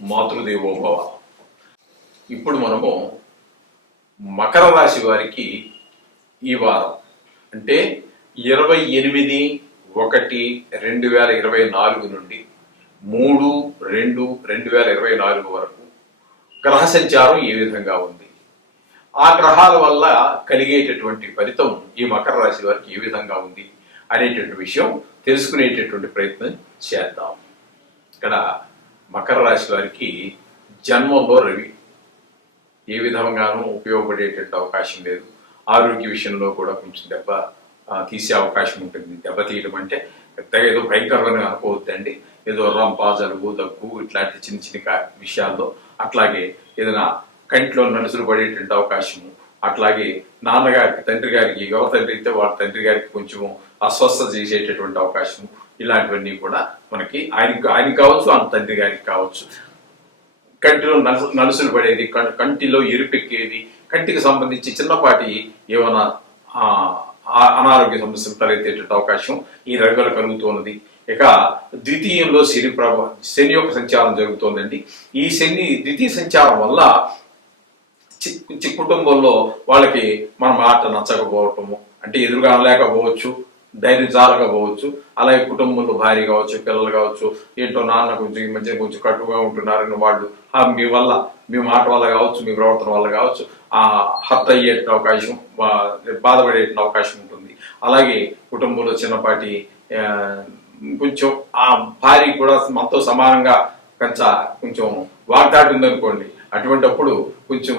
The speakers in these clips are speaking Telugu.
మాతృదేవోభవ. ఇప్పుడు మనము మకర రాశి వారికి ఈ వారం అంటే 28/1/2024 నుండి 3/2/2024 వరకు గ్రహ సంచారం ఏ విధంగా ఉంది, ఆ గ్రహాల వల్ల కలిగేటటువంటి ఫలితం ఈ మకర రాశి వారికి ఏ విధంగా ఉంది అనేటువంటి విషయం తెలుసుకునేటటువంటి ప్రయత్నం చేద్దాం. ఇక్కడ మకర రాశి వారికి జన్మంలో రవి ఏ విధంగానూ ఉపయోగపడేటువంటి అవకాశం లేదు. ఆరోగ్య విషయంలో కూడా కొంచెం దెబ్బ తీసే అవకాశం ఉంటుంది. దెబ్బ తీయడం అంటే పెద్దగా ఏదో భయంకరమైన అనుకోవద్దండి. ఏదో రంప, జలుబు, దగ్గు ఇట్లాంటి చిన్న చిన్న విషయాల్లో, అట్లాగే ఏదైనా కంటిలో నలుసులు పడేటువంటి అవకాశము, అట్లాగే నాన్నగారికి, తండ్రి గారికి, ఎవరి తండ్రి అయితే వాళ్ళ తండ్రి గారికి కొంచెం అస్వస్థత చేసేటటువంటి అవకాశం, ఇలాంటివన్నీ కూడా మనకి ఆయనకి కావచ్చు, ఆ తండ్రి గారికి కావచ్చు. కంటిలో నలుసులు పడేది, కంటిలో ఎరుపెక్కేది, కంటికి సంబంధించి చిన్నపాటి ఏమైనా అనారోగ్య సమస్యలు తలెత్తేటువంటి అవకాశం ఈ రవిలో కలుగుతున్నది. ఇక ద్వితీయంలో శని యొక్క సంచారం జరుగుతోందండి. ఈ శని ద్వితీయ సంచారం వల్ల కుటుంబంలో వాళ్ళకి మన మాట నచ్చకపోవటము, అంటే ఎదురుగా అనలేకపోవచ్చు, ధైర్యం చాలకపోవచ్చు. అలాగే కుటుంబంలో భార్య కావచ్చు, పిల్లలు కావచ్చు, ఏంటో నాన్న కొంచెం ఈ మధ్య కొంచెం కట్టుగా ఉంటున్నారని వాళ్ళు మీ మాట వల్ల కావచ్చు, మీ ప్రవర్తన వల్ల కావచ్చు హర్ట్ అయ్యే అవకాశం, బాధపడే అవకాశం ఉంటుంది. అలాగే కుటుంబంలో చిన్నపాటి కొంచెం ఆ భార్య కూడా మనతో సమానంగా కొంచెం వాగ్దాటి ఉందనుకోండి, అటువంటిప్పుడు కొంచెం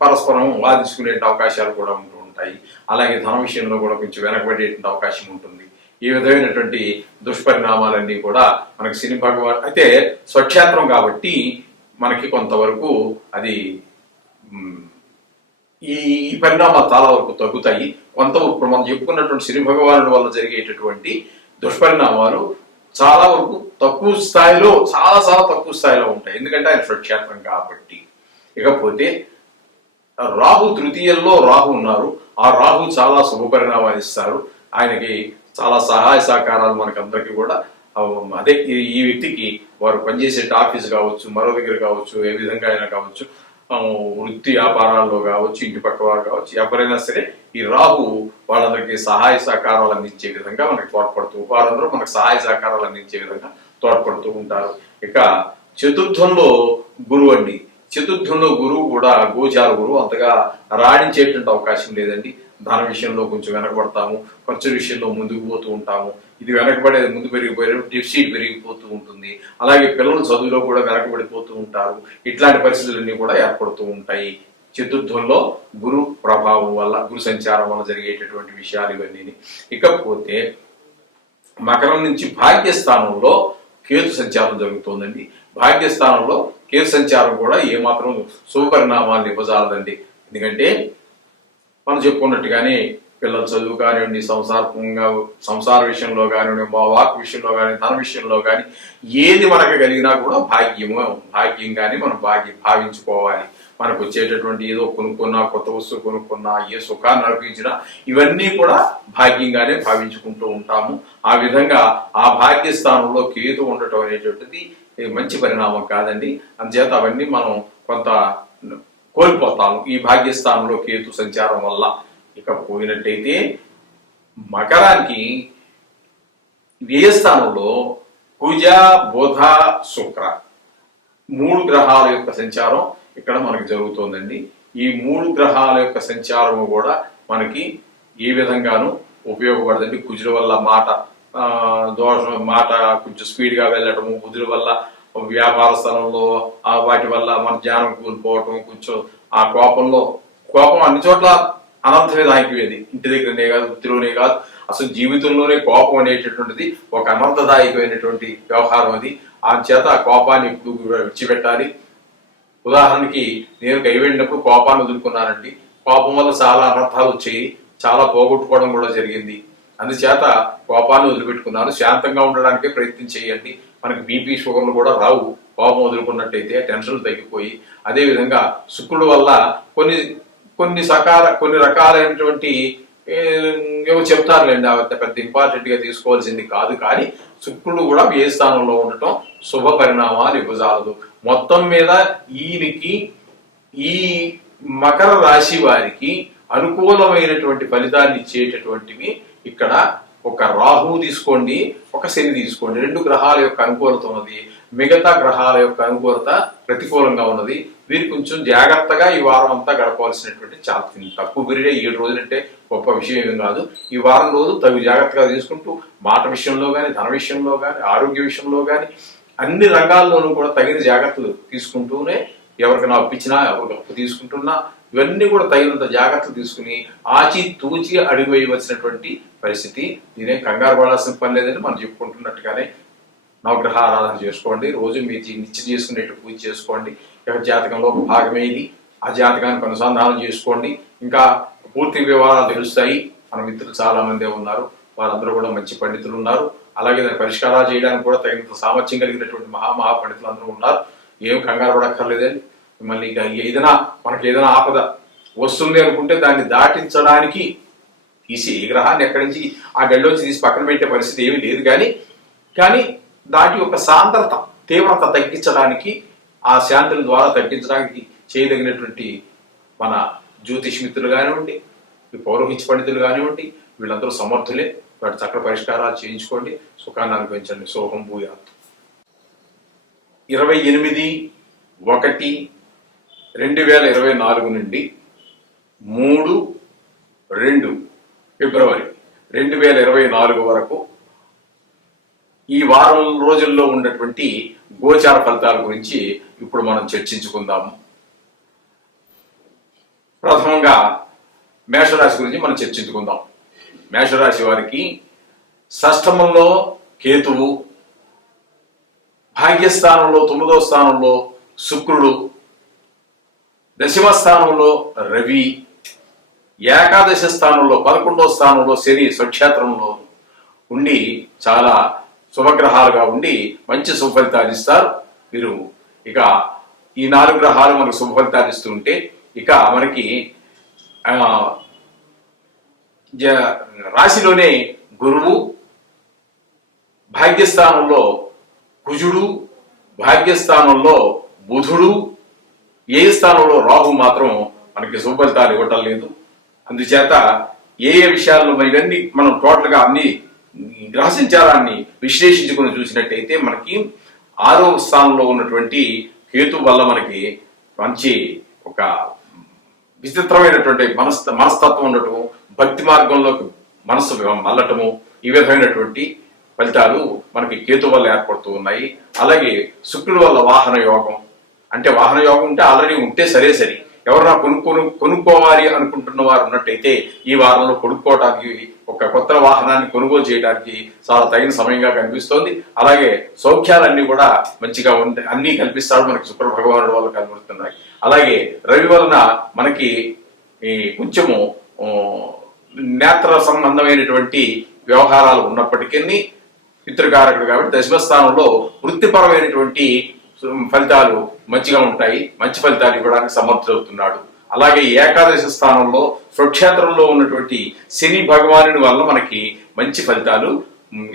పరస్పరం వాదించుకునే అవకాశాలు కూడా ఉంటూ ఉంటాయి. అలాగే ధన విషయంలో కూడా కొంచెం వెనకబడేటువంటి అవకాశం ఉంటుంది. ఈ విధమైనటువంటి దుష్పరిణామాలన్నీ కూడా మనకి శని భగవాన్ అయితే స్వక్షేత్రం కాబట్టి మనకి కొంతవరకు అది ఈ పరిణామాలు చాలా వరకు తగ్గుతాయి. కొంతవరకు మనం చెప్పుకున్నటువంటి శని భగవానుడి వల్ల జరిగేటటువంటి దుష్పరిణామాలు చాలా వరకు తక్కువ స్థాయిలో, చాలా తక్కువ స్థాయిలో ఉంటాయి, ఎందుకంటే ఆయన స్వక్షేత్రం కాబట్టి. ఇకపోతే రాహు తృతీయంలో రాహు ఉన్నారు. ఆ రాహు చాలా శుభ పరిణామాలు ఇస్తారు. ఆయనకి చాలా సహాయ సహకారాలు మనకందరికీ కూడా అదే ఈ వ్యక్తికి వారు పనిచేసే ఆఫీస్ కావచ్చు, మరో దగ్గర కావచ్చు, ఏ విధంగా అయినా కావచ్చు, వృత్తి వ్యాపారాల్లో కావచ్చు, ఇంటి పక్క వారు కావచ్చు, ఎవరైనా సరే ఈ రాహు వాళ్ళందరికీ సహాయ సహకారాలు అందించే విధంగా మనకి వారందరూ మనకు సహాయ సహకారాలు అందించే విధంగా తోడ్పడుతూ ఉంటారు. ఇక చతుర్థంలో గురువు అండి. చతుర్థంలో గురువు కూడా గోచార గురువు అంతగా రాణించేటువంటి అవకాశం లేదండి. ధన విషయంలో కొంచెం వెనకబడతాము, ఖర్చు విషయంలో ముందుకు పోతూ ఉంటాము. ఇది వెనకబడేది ముందు పెరిగిపోయే డెఫిసిట్ పెరిగిపోతూ ఉంటుంది. అలాగే పిల్లలు చదువులో కూడా వెనకబడిపోతూ ఉంటారు. ఇట్లాంటి పరిస్థితులన్నీ కూడా ఏర్పడుతూ ఉంటాయి చతుర్థంలో గురు ప్రభావం వల్ల, గురు సంచారం వల్ల జరిగేటటువంటి విషయాలు ఇవన్నీ. ఇకపోతే మకరం నుంచి భాగ్యస్థానంలో కేతు సంచారం జరుగుతుందండి. భాగ్యస్థానంలో కేతు సంచారం కూడా ఏమాత్రం శుభ పరిణామాలను ఇవ్వజాలదండి. ఎందుకంటే మనం చెప్పుకున్నట్టుగానే పిల్లల చదువు కానివ్వండి, సంసార విషయంలో కానివ్వండి, వాక్ విషయంలో కానీ, ధన విషయంలో కానీ ఏది మనకు కలిగినా కూడా భాగ్యంగానే మనం భావించుకోవాలి. మనకు వచ్చేటటువంటి ఏదో కొనుక్కున్నా, కొత్త వస్తువు కొనుక్కున్నా, ఏ సుఖాన్ని అనిపించినా ఇవన్నీ కూడా భాగ్యంగానే భావించుకుంటూ ఉంటాము. ఆ విధంగా ఆ భాగ్యస్థానంలో కేతు ఉండటం అనేటువంటిది మంచి పరిణామం కాదండి. అందుచేత అవన్నీ మనం కొంత కోల్పోతాము ఈ భాగ్యస్థానంలో కేతు సంచారం వల్ల. ఇక పోయినట్టయితే మకరానికి వ్యయస్థానంలో కుజ, బుధ, శుక్ర 3 గ్రహాల యొక్క సంచారం ఇక్కడ మనకి జరుగుతోందండి. ఈ 3 గ్రహాల యొక్క సంచారము కూడా మనకి ఏ విధంగానూ ఉపయోగపడదండి. కుజుల వల్ల మాట కొంచెం స్పీడ్గా వెళ్ళటము, బుధుల వల్ల వ్యాపార స్థలంలో వాటి వల్ల మన జ్ఞానం కూలిపోవటం, కొంచెం ఆ కోపం అన్ని చోట్ల అనర్థమే దాయిపోయేది. ఇంటి దగ్గరనే కాదు, వృత్తిలోనే కాదు, అసలు జీవితంలోనే కోపం అనేటటువంటిది ఒక అనర్థదాయకమైనటువంటి వ్యవహారం. అది ఆ చేత ఆ కోపాన్ని ఇప్పుడు విడిచిపెట్టాలి. ఉదాహరణకి నేను కైవెళ్ళినప్పుడు కోపాన్ని వదులుకున్నానండి. కోపం వల్ల చాలా అనర్థాలు వచ్చాయి, చాలా పోగొట్టుకోవడం కూడా జరిగింది. అందుచేత కోపాన్ని వదిలిపెట్టుకున్నాను. శాంతంగా ఉండడానికే ప్రయత్నం చేయండి. మనకి బీపీ, షుగర్లు కూడా రావు కోపం వదులుకున్నట్టయితే, టెన్షన్లు తగ్గిపోయి. అదేవిధంగా శుక్రుడు వల్ల కొన్ని రకాలైనటువంటి ఏవో చెప్తారులేండి, పెద్ద ఇంపార్టెంట్ గా తీసుకోవాల్సింది కాదు. కానీ శుక్రుడు కూడా వ్యయ స్థానంలో ఉండటం శుభ పరిణామాలు ఇవ్వజాలదు. మొత్తం మీద ఈయనకి ఈ మకర రాశి వారికి అనుకూలమైనటువంటి ఫలితాన్ని ఇచ్చేటటువంటివి ఇక్కడ ఒక రాహు తీసుకోండి, ఒక శని తీసుకోండి, 2 గ్రహాల యొక్క అనుకూలత ఉన్నది. మిగతా గ్రహాల యొక్క అనుకూలత ప్రతికూలంగా ఉన్నది. వీరు కొంచెం జాగ్రత్తగా ఈ వారం అంతా గడపవలసినటువంటి చాలా తక్కువ పీరియడే. 7 రోజులంటే గొప్ప విషయం ఏం కాదు. ఈ వారం రోజు తగు జాగ్రత్తగా తీసుకుంటూ మాట విషయంలో కానీ, ధన విషయంలో కానీ, ఆరోగ్య విషయంలో కానీ అన్ని రంగాల్లోనూ కూడా తగిన జాగ్రత్తలు తీసుకుంటూనే ఎవరికైనా అప్పించినా, ఎవరికి అప్పు తీసుకుంటున్నా ఇవన్నీ కూడా తగినంత జాగ్రత్తలు తీసుకుని ఆచి తూచి అడుగు వేయవలసినటువంటి పరిస్థితి. దీనే కంగారు పడాల్సిన పని లేదని మనం చెప్పుకుంటున్నట్టుగానే నవగ్రహ ఆరాధన చేసుకోండి. రోజు మీ నిత్యం చేసుకునేట్టు పూజ చేసుకోండి. జాతకంలో ఒక భాగమే ఇది. ఆ జాతకానికి అనుసంధానం చేసుకోండి. ఇంకా పూర్తి వివరాలు తెలుస్తాయి. మన మిత్రులు చాలా మంది ఉన్నారు, వారందరూ కూడా మంచి పండితులు ఉన్నారు. అలాగే దాని పరిష్కారాలు చేయడానికి కూడా తగినంత సామర్థ్యం కలిగినటువంటి మహా పండితులు అందరూ ఉన్నారు. ఏం కంగారు పడక్కర్లేదని. మళ్ళీ ఏదైనా మనకి ఏదైనా ఆపద వస్తుంది అనుకుంటే దాన్ని దాటించడానికి తీసి ఏ గ్రహాన్ని ఎక్కడి నుంచి ఆ గడిలోంచి తీసి పక్కన పెట్టే పరిస్థితి ఏమీ లేదు. కానీ దాటి యొక్క సాంద్రత తీవ్రత తగ్గించడానికి, ఆ శాంతుల ద్వారా తగ్గించడానికి చేయదగినటువంటి మన జ్యోతిష్ మిత్రులు కానివ్వండి, ఈ పౌరోహిత్య పండితులు కానివ్వండి, వీళ్ళందరూ సమర్థులే. వాటి చక్కటి పరిష్కారాలు చేయించుకోండి. సుఖాన్ని అనుభవించండి. సోహం భూయాత్. 28/1/2024 నుండి 3-2 ఫిబ్రవరి 2024 వరకు ఈ వారం రోజుల్లో ఉన్నటువంటి గోచార ఫలితాల గురించి ఇప్పుడు మనం చర్చించుకుందాము. ప్రథమంగా మేషరాశి గురించి మనం చర్చించుకుందాం. మేషరాశి వారికి షష్ఠమంలో కేతువు, భాగ్యస్థానంలో 9వ స్థానంలో శుక్రుడు, దశమ స్థానంలో రవి, ఏకాదశ స్థానంలో 11వ స్థానంలో శని స్వక్షేత్రంలో ఉండి చాలా శుభగ్రహాలుగా ఉండి మంచి శుభ ఫలితాలు ఇస్తారు. వీరు ఇక ఈ 4 గ్రహాలు మనకు శుభ ఫలితాలు ఇస్తుంటే ఇక మనకి రాశిలోనే గురువు, భాగ్యస్థానంలో కుజుడు, భాగ్యస్థానంలో బుధుడు, ఏ స్థానంలో రాహు మాత్రం మనకి శుభ ఫలితాలు ఇవ్వటం లేదు. అందుచేత ఏ విషయాల్లో ఇవన్నీ మనం టోటల్గా అన్ని గ్రహ సంచారాన్ని విశ్లేషించుకుని చూసినట్టయితే మనకి 6వ స్థానంలో ఉన్నటువంటి కేతు వల్ల మనకి మంచి ఒక విచిత్రమైనటువంటి మనస్తత్వం ఉండటము, భక్తి మార్గంలోకి మనసు మళ్ళటము, ఈ విధమైనటువంటి ఫలితాలు మనకి కేతు వల్ల ఏర్పడుతూ ఉన్నాయి. అలాగే శుక్రుడు వల్ల వాహన యోగం, అంటే వాహన యోగం ఉంటే ఆల్రెడీ ఉంటే సరే ఎవరన్నా కొనుక్కోవాలి అనుకుంటున్న వారు ఉన్నట్టయితే ఈ వారంలో కొనుక్కోవడానికి, ఒక కొత్త వాహనాన్ని కొనుగోలు చేయడానికి చాలా తగిన సమయంగా కనిపిస్తోంది. అలాగే సౌఖ్యాలన్నీ కూడా మంచిగా అన్ని కల్పిస్తాడు మనకి శుక్ర భగవానుడి వల్ల కనబడుతున్నాయి. అలాగే రవి వలన మనకి కొంచెము నేత్ర సంబంధమైనటువంటి వ్యవహారాలు ఉన్నప్పటికీ పితృకారకుడు కాబట్టి దశమ స్థానంలో వృత్తిపరమైనటువంటి ఫలితాలు మంచిగా ఉంటాయి. మంచి ఫలితాలు ఇవ్వడానికి సమర్థుడవుతున్నాడు. అలాగే ఏకాదశ స్థానంలో స్వక్షేత్రంలో ఉన్నటువంటి శని భగవానుడి వల్ల మనకి మంచి ఫలితాలు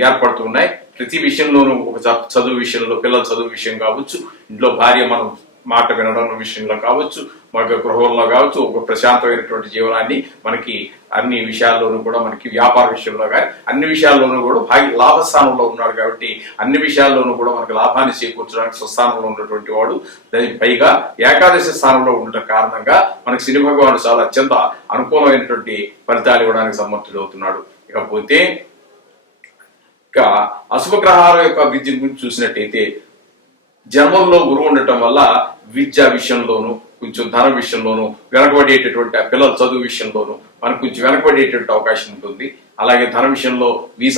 ఏర్పడుతున్నాయి. ప్రతి విషయంలోనూ ఒక చదువు విషయంలో, పిల్లల చదువు విషయం కావచ్చు, ఇంట్లో భార్య మనం మాట వినడం విషయంలో కావచ్చు, మన గృహంలో కావచ్చు, ఒక ప్రశాంతమైనటువంటి జీవనాన్ని మనకి అన్ని విషయాల్లోనూ కూడా మనకి వ్యాపార విషయంలో కానీ అన్ని విషయాల్లోనూ కూడా లాభస్థానంలో ఉన్నాడు కాబట్టి అన్ని విషయాల్లోనూ కూడా మనకి లాభాన్ని చేకూర్చడానికి స్వస్థానంలో ఉన్నటువంటి వాడు. పైగా ఏకాదశి స్థానంలో ఉండటం కారణంగా మనకి శని భగవానుడు చాలా అత్యంత అనుకూలమైనటువంటి ఫలితాలు ఇవ్వడానికి సమర్థుడు అవుతున్నాడు. ఇకపోతే ఇక అశుభ గ్రహాల యొక్క విద్య గురించి చూసినట్టయితే జన్మంలో గురువు ఉండటం వల్ల విద్యా విషయంలోనూ కొంచెం ధన విషయంలోనూ వెనకబడేటటువంటి పిల్లల చదువు విషయంలోనూ మనకు కొంచెం వెనకబడేటువంటి అవకాశం ఉంటుంది. అలాగే ధన విషయంలో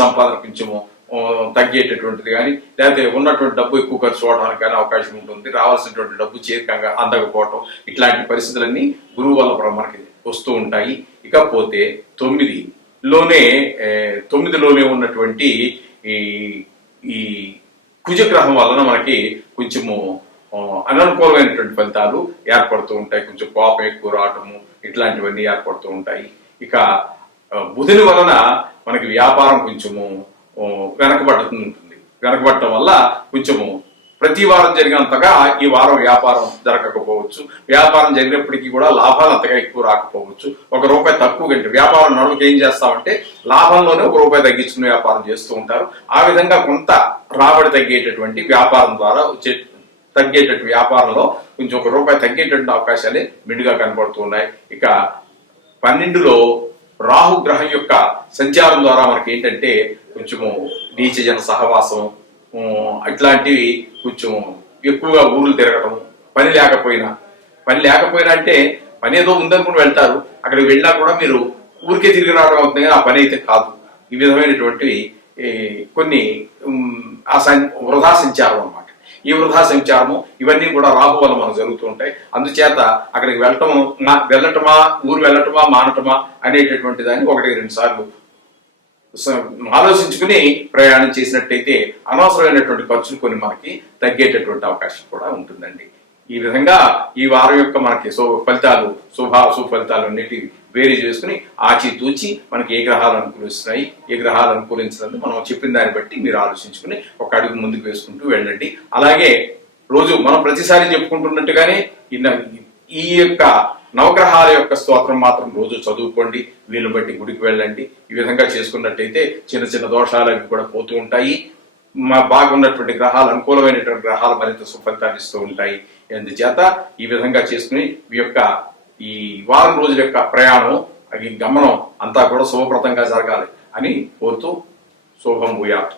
సంపాదన కొంచెము తగ్గేటటువంటిది కానీ, లేకపోతే ఉన్నటువంటి డబ్బు ఎక్కువ ఖర్చు అవడానికి కానీ అవకాశం ఉంటుంది. రావాల్సినటువంటి డబ్బు చేతికంగా అందకపోవటం, ఇట్లాంటి పరిస్థితులన్నీ గురువు వల్ల మనకి వస్తూ ఉంటాయి. ఇకపోతే 9లోనే ఉన్నటువంటి ఈ కుజగ్రహం వలన మనకి కొంచెము అననుకూలమైనటువంటి ఫలితాలు ఏర్పడుతూ ఉంటాయి. కొంచెం కోపం ఎక్కువ రావటము, ఇట్లాంటివన్నీ ఏర్పడుతూ ఉంటాయి. ఇక బుధుని వలన మనకి వ్యాపారం కొంచెము వెనకబడుతూ ఉంటుంది. వెనకబడటం వల్ల కొంచెము ప్రతి వారం జరిగినంతగా ఈ వారం వ్యాపారం జరగకపోవచ్చు, వ్యాపారం జరిగినప్పటికీ కూడా లాభాలు అంతగా ఎక్కువ రాకపోవచ్చు, ₹1 తక్కువ కంటే వ్యాపారం నడువుకి ఏం చేస్తామంటే లాభంలోనే ₹1 తగ్గించుకుని వ్యాపారం చేస్తూ ఉంటారు. ఆ విధంగా కొంత రాబడి తగ్గేటటువంటి వ్యాపారం ద్వారా వచ్చే తగ్గేటటువంటి వ్యాపారంలో కొంచెం ₹1 తగ్గేటటువంటి అవకాశాలే మెండుగా కనబడుతూ ఉన్నాయి. ఇక 12లో రాహు గ్రహం యొక్క సంచారం ద్వారా మనకి ఏంటంటే కొంచెము నీచజన సహవాసం ఇట్లాంటివి, కొంచెం ఎక్కువగా ఊర్లు తిరగటం, పని లేకపోయినా అంటే పని ఏదో ఉందనుకుని వెళ్తారు, అక్కడికి వెళ్ళినా కూడా మీరు ఊరికే తిరిగి రావడం అవుతుంది కానీ ఆ పని అయితే కాదు. ఈ విధమైనటువంటి కొన్ని వృధా సంచారం అన్నమాట. ఈ వృధా సంచారము ఇవన్నీ కూడా రాహు వల్ల మనకు జరుగుతూ ఉంటాయి. అందుచేత అక్కడికి వెళ్ళటమా ఊరు వెళ్ళటమా మానటమా అనేటటువంటి దాన్ని 1-2 సార్లు ఆలోచించుకుని ప్రయాణం చేసినట్టయితే అనవసరమైనటువంటి ఖర్చులు కొన్ని మనకి తగ్గేటటువంటి అవకాశం కూడా ఉంటుందండి. ఈ విధంగా ఈ వారం యొక్క మనకి ఫలితాలు శుభ ఫలితాలు అన్నిటి వేరీ చేసుకుని ఆచితూచి మనకి ఏ గ్రహాలు అనుకూలిస్తున్నాయి, ఏ గ్రహాలు అనుకూలించినందుకు మనం చెప్పిన దాన్ని బట్టి మీరు ఆలోచించుకుని ఒక అడుగు ముందుకు వేసుకుంటూ వెళ్ళండి. అలాగే రోజు మనం ప్రతిసారి చెప్పుకుంటున్నట్టుగానే ఈ యొక్క నవగ్రహాల యొక్క స్తోత్రం మాత్రం రోజు చదువుకోండి, వీళ్ళని బట్టి గుడికి వెళ్ళండి. ఈ విధంగా చేసుకున్నట్టయితే చిన్న చిన్న దోషాలు అవి కూడా పోతూ ఉంటాయి. బాగున్నటువంటి గ్రహాలు, అనుకూలమైనటువంటి గ్రహాలు మరింత సుఫలితాలు ఇస్తూ ఉంటాయి. అందుచేత ఈ విధంగా చేసుకుని ఈ వారం రోజుల యొక్క ప్రయాణం గమనం అంతా కూడా శుభప్రదంగా జరగాలి అని కోరుతూ శుభం భూయాత్.